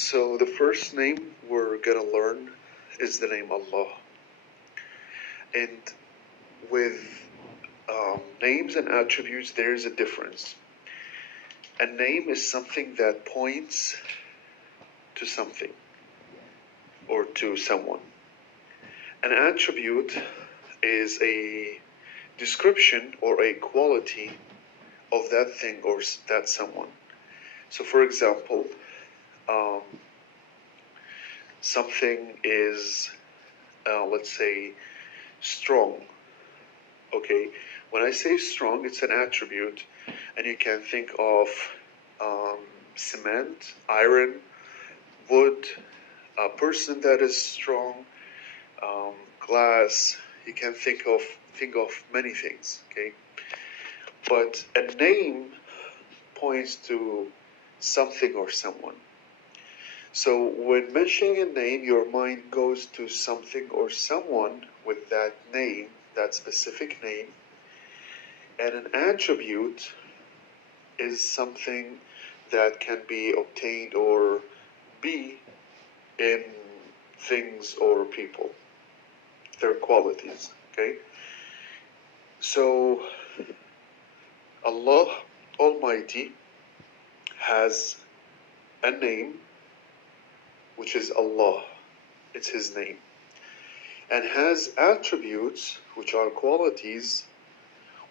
So the first name we're gonna learn is the name Allah. And with names and attributes, there's a difference. A name is something that points to something or to someone. An attribute is a description or a quality of that thing or that someone. So, for example, something is, let's say, strong. Okay, when I say strong, it's an attribute, and you can think of cement, iron, wood, a person that is strong, glass. You can think of many things. Okay, but a name points to something or someone. So when mentioning a name, your mind goes to something or someone with that name, that specific name. And an attribute is something that can be obtained or be in things or people, their qualities. Okay? So Allah Almighty has a name which is Allah. It's His name. And has attributes which are qualities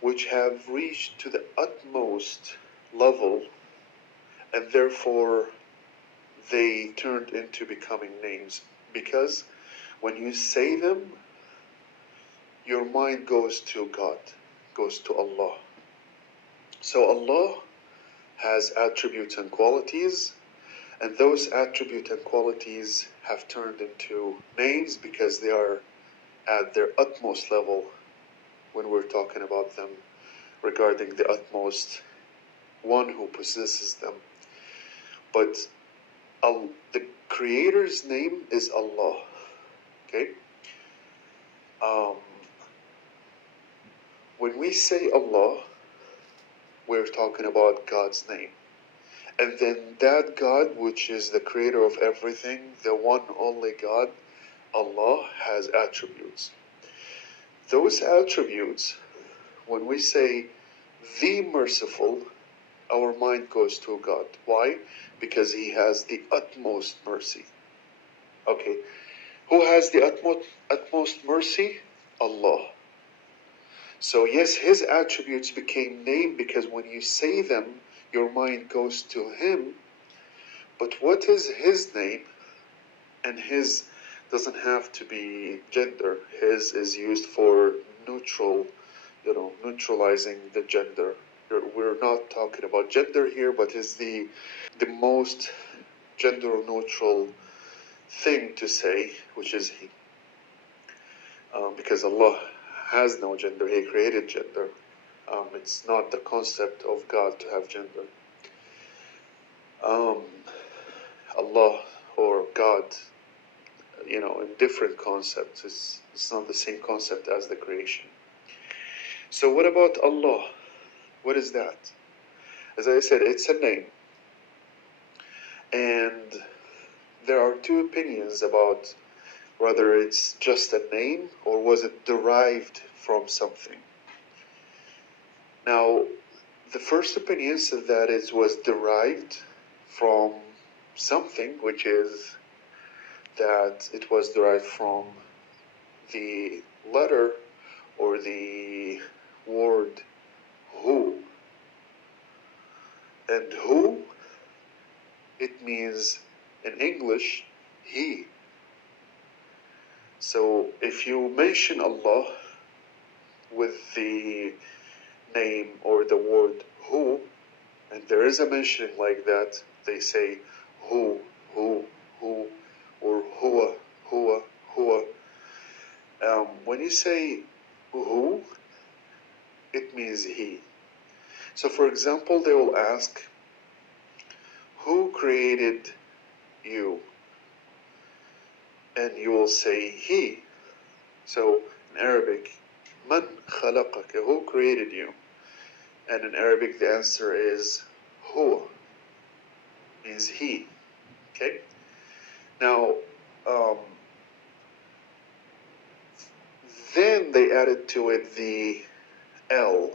which have reached to the utmost level, and therefore they turned into becoming names. Because when you say them, your mind goes to God, goes to Allah. So Allah has attributes and qualities, and those attributes and qualities have turned into names because they are at their utmost level when we're talking about them, regarding the utmost one who possesses them. But the Creator's name is Allah. Okay? When we say Allah, we're talking about God's name. And then that God, which is the creator of everything, the one only God, Allah, has attributes. Those attributes, when we say the merciful, our mind goes to God. Why? Because He has the utmost mercy. Okay. Who has the utmost mercy? Allah. So yes, His attributes became name because when you say them, your mind goes to Him. But what is His name? And His doesn't have to be gender. His is used for neutral, neutralizing the gender. We're not talking about gender here, but is the most gender neutral thing to say, which is He. Because Allah has no gender. He created gender. It's not the concept of God to have gender. Allah or God, in different concepts. It's not the same concept as the creation. So what about Allah? What is that? As I said, it's a name. And there are two opinions about whether it's just a name or was it derived from something. Now, the first opinion says that it was derived from something, which is that it was derived from the letter or the word who. And who, it means in English, He. So if you mention Allah with the name or the word who, and there is a mentioning like that, they say who, or huwa, huwa. When you say who, it means He. So for example, they will ask, who created you? And you will say He. So in Arabic, man khalaqaka, who created you? And in Arabic the answer is huwa, means He. Okay? Now, um, then they added to it the L.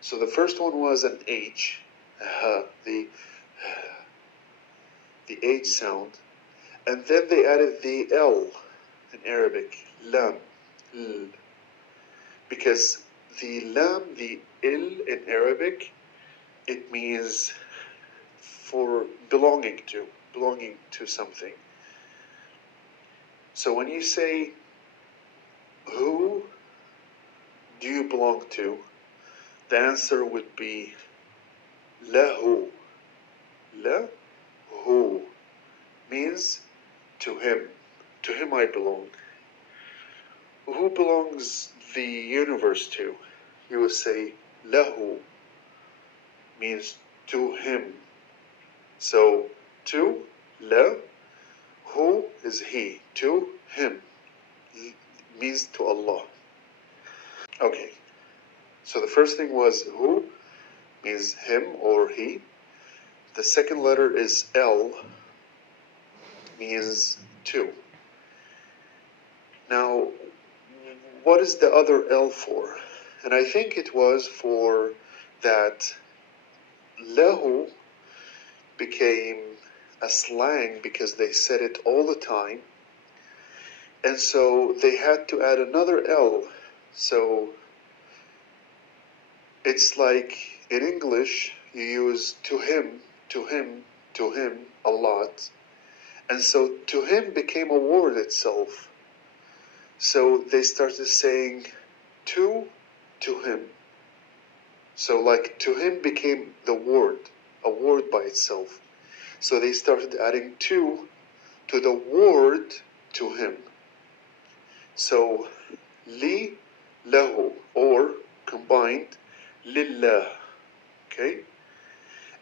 So the first one was an H, the H sound, and then they added the L in Arabic, lam, l, because the lam, the il in Arabic, it means for belonging to something. So when you say, who do you belong to? The answer would be lahu. Lahu means to him. To him I belong. Who belongs the universe to? You would say lahu means to him. So to, la, who is he, to him means to Allah. Okay, so the first thing was who means him or he. The second letter is L, means to. Now, what is the other L for? And I think it was for that lahu became a slang because they said it all the time. And so they had to add another L. So it's like in English, you use to him a lot. And so to him became a word itself. So they started saying to him. So like to him became the word, a word by itself. So they started adding to the word to him. So li, lahu, or combined lillah. Okay?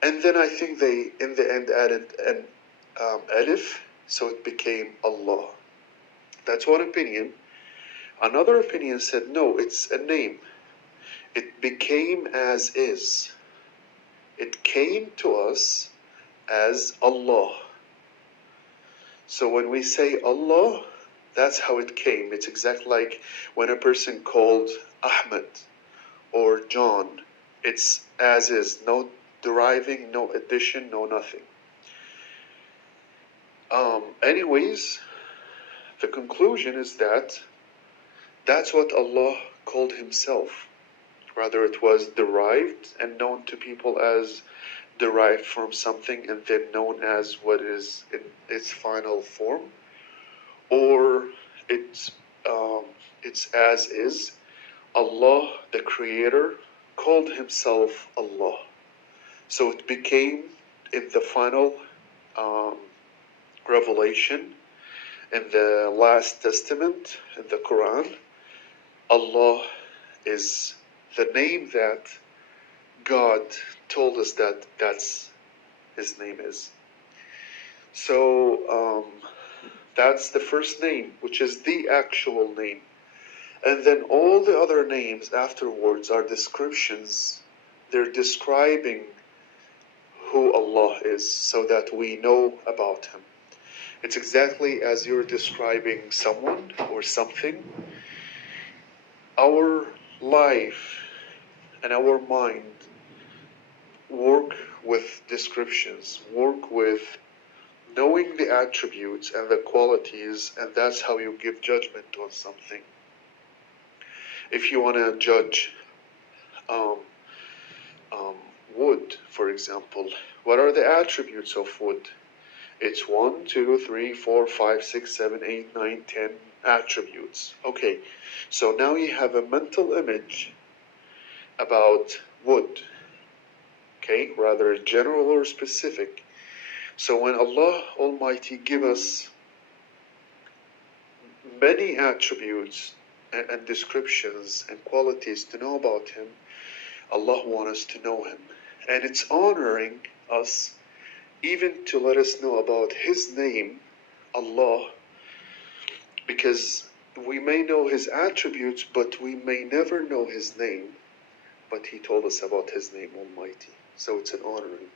And then I think they in the end added an alif, so it became Allah. That's one opinion. Another opinion said no, it's a name. It became as is. It came to us as Allah. So when we say Allah, that's how it came. It's exactly like when a person called Ahmed or John. It's as is, no deriving, no addition, no nothing. Anyways, the conclusion is that that's what Allah called himself. Rather, it was derived and known to people as derived from something and then known as what is in its final form, or it's as is. Allah, the Creator, called himself Allah. So it became in the final revelation in the last testament, in the Quran, Allah is the name that God told us that that's his name is. So that's the first name, which is the actual name. And then all the other names afterwards are descriptions. They're describing who Allah is so that we know about him. It's exactly as you're describing someone or something. Our life and our mind work with descriptions, work with knowing the attributes and the qualities, and that's how you give judgment on something. If you want to judge wood, for example, what are the attributes of wood? It's 1, 2, 3, 4, 5, 6, 7, 8, 9, 10 attributes. Okay, so now you have a mental image about wood. Okay, rather general or specific. So when Allah Almighty give us many attributes and descriptions and qualities to know about him, Allah wants us to know him. And it's honoring us even to let us know about his name, Allah, because we may know his attributes, but we may never know his name. But he told us about his name, Almighty. So it's an honoring.